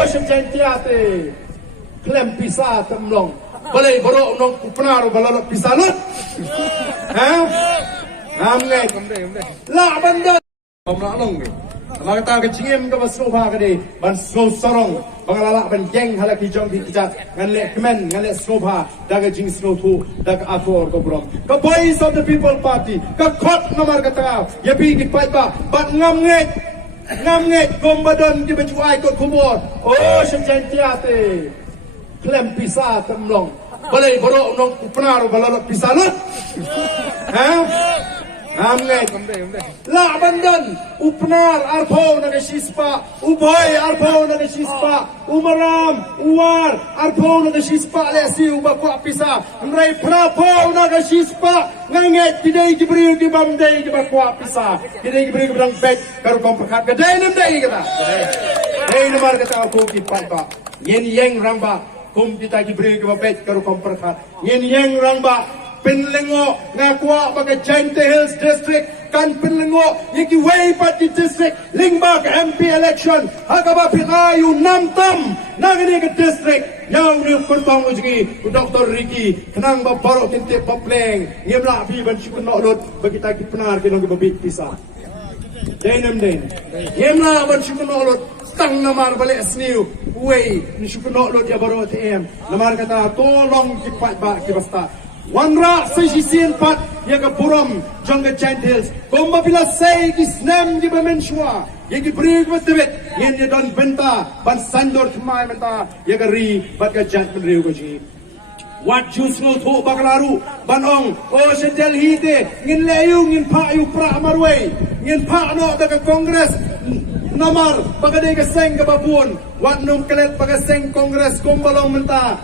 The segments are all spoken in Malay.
Oh, sejentiate. Klem pisah temlong. Balai borok nong kupenar balok pisah lut. Ha? Amngai. La bandan. Pamla long ni. Maka tak kecingim ke basroha ke ban snow sorong bangalala ban geng halaki jong di kijat ngan le kemen ngan le snoha daga jing snow tu daga afor ko brom ka Voice of the People Party ka khot nomor kata ya bi ki pai ba ban ngam nge gombadon ki bejuai ko kubor oh sejentiate klem pisah temlong balai borok nong kupenar balok pisah lut ha amngai la bandan upnar arpo na shispa uboy arpo na shispa umaram uwar arpo na shispa le si uba ko pisa mrai prapo na shispa nganget tidai gibril di bamdai di ba ko pisa tidai gibril brang bet kar kom pakhat ga dai nam dai kata dai namar kata ko ki pa yen yeng rangba kum kita gibril di ba bet kar kom pakhat yen yeng rangba penlengo ngakwa baga Jainte Hills District kan penlengo yiki way party district lingbag MP election hagaba pikayu namtam nagini ke district yang ni pertong uji Dr. Ricky kenang ba barok tinte papleng ngemla bi ban syukun lut bagi taki penar kinong babit pisah denem den ngemla ban syukun lut tang namar balik sniu way ni syukun lut ya barok TM namar kata tolong kipat ba kibasta Wanra sejisian pat yang keburam jangka Jaintes. Komba bila say kisnem di bemensua yang diberi kebetulan yang dia don benta ban sandor kemai benta yang keri bat kejat menriu kaji. Wat jus no tu bakalaru banong oh sedel hite ngin leyu ngin pak yu pra marway ngin pak no daga kongres nomor bagade keseng ke babun wat num kelet bagaseng kongres kombalong menta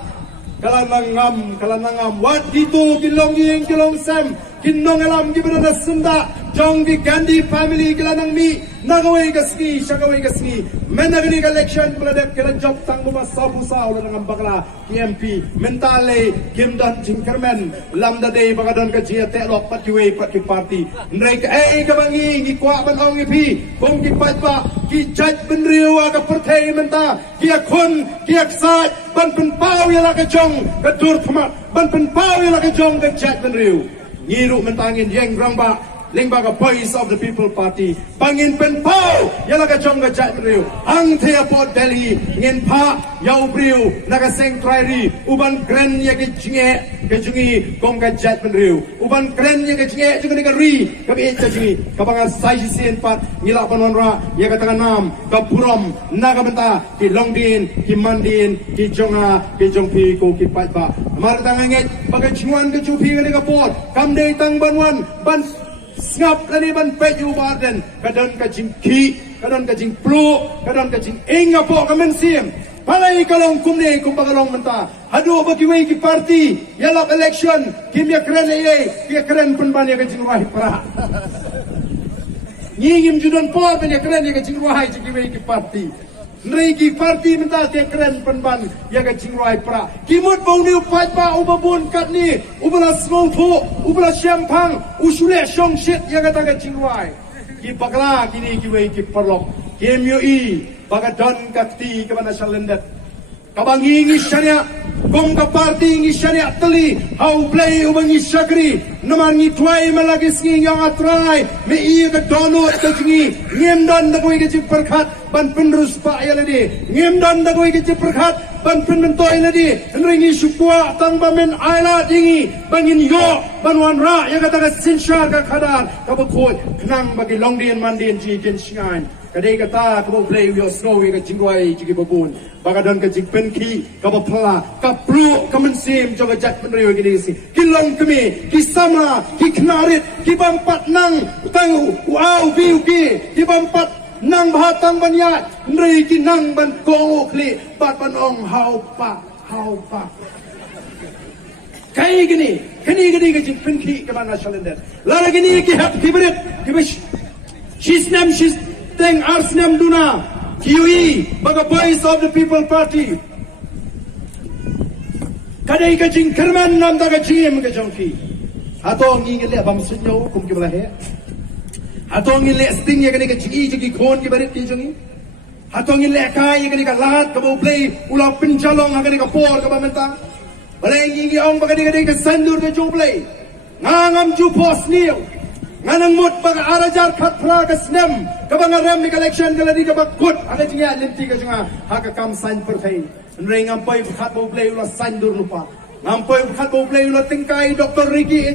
kalanangam wat gitu kilong sem kinong alam gibana sunda jong di Gandhi family kilanang mi nagaway kasni shagaway kasni menagni election pradep kila job tang buma sabu sa ulah ng bakla MP mentale gimdan jingkermen lamda day bagadan ka jia telok patiwe pati party ndrek ka bangi gi kwa ban ong ipi kung gi patpa ki jaj benriwa ka perthai menta ki khun ki sai ban pen pau ya la ka jong ka dur thma ban pen pau ya la ka jong ka jaj benriu ngiru mentangin yeng rangba Lingbaga Voice of the People Party bangin pen pau yala ka jong ka jat riu ang thea pot Delhi ngin pha yau briu naga seng trairi uban grand ya ke jinge ke jungi kom ka jat riu uban grand ya ke jinge jungi ka ri ka be cha jingi ka banga sai sien pat ngila panonra ya ka tanganam ka purom naga benta ki longdin ki mandin ki jonga ki jongpi ko ki patba mar tanganget baga chuan ka chupi ka pot kam dei tang banwan ban ngap lani ban peju baden kadon ka jingki kadon ka jing plu kadon ka jing inga po kamen sim palai kalong kumne kum bagalong menta hadu bagi wei ki party yalap election kimya kren ye ki kren penban ya ka jing wahi para ngingim judon po ben ya kren ya ka jing wahi ki wei ki party Nriki party menta te keren penban ya ka jingrai pra kimut bau ni upat ba ubabun kat ni ubala smong tho ubala champang usule shong shit ya ka ta ka jingrai ki bakla kini ki wei ki perlok kemyo i bagadon kati ka bana shalendet kabangi ngi sharia gong ka party ngi sharia tali how play ubangi shakri namar ngi twai malagi singi yang atrai me i ka dono ka jingi ngem don da koi ka jing perkhat ban penrus pa ya ladi ngem don da koi ka jing perkhat ban pen toy ladi ringi shukwa tang ba men aila dingi bangin yo ban wan ra ya ka ta ka sinsha ka khadan ka ba khoi knang bagi longdian mandien ji ken shingan kadai kata kau play with your snow ka jingwai jigi babun bagadon ka jing penki ka bapla ka plu ka mensim joga jat menriu gini si kilong kemi ki sama ki knarit ki bampat nang tangu wow biu ki bampat nang bahatang banyat nri ki nang ban ko kli bat ban ong hau pa kai gini ka jing penki ka ban nasional lara gini ki hap ki berit ki bish shisnam shis Teng Arsnam Duna, QE, baga Voice of the People Party. Kadai ka jing kerman nam daga jim ka jongki. Atong ingin le bam sunyo kum ki bala he. Atong ingin le sting ya kani ka ji ji ki khon ki barit ki jongi. Hatong ilekay yang kini lahat kabau play ulah pencalong yang kini kapor kabau mentah. Balai ingi ong baka kini kesandur ke juplay. Ngangam ju pos niyo. Nganang mut baka arajar katpra kesnem kabang rem ni collection kala di kabang kut aga jinga linti ka junga haka kam san perkai. Nrei ngampai khat bau play ulah sandur lupa. Ngampai khat bau play ulah tingkai Dr. Ricky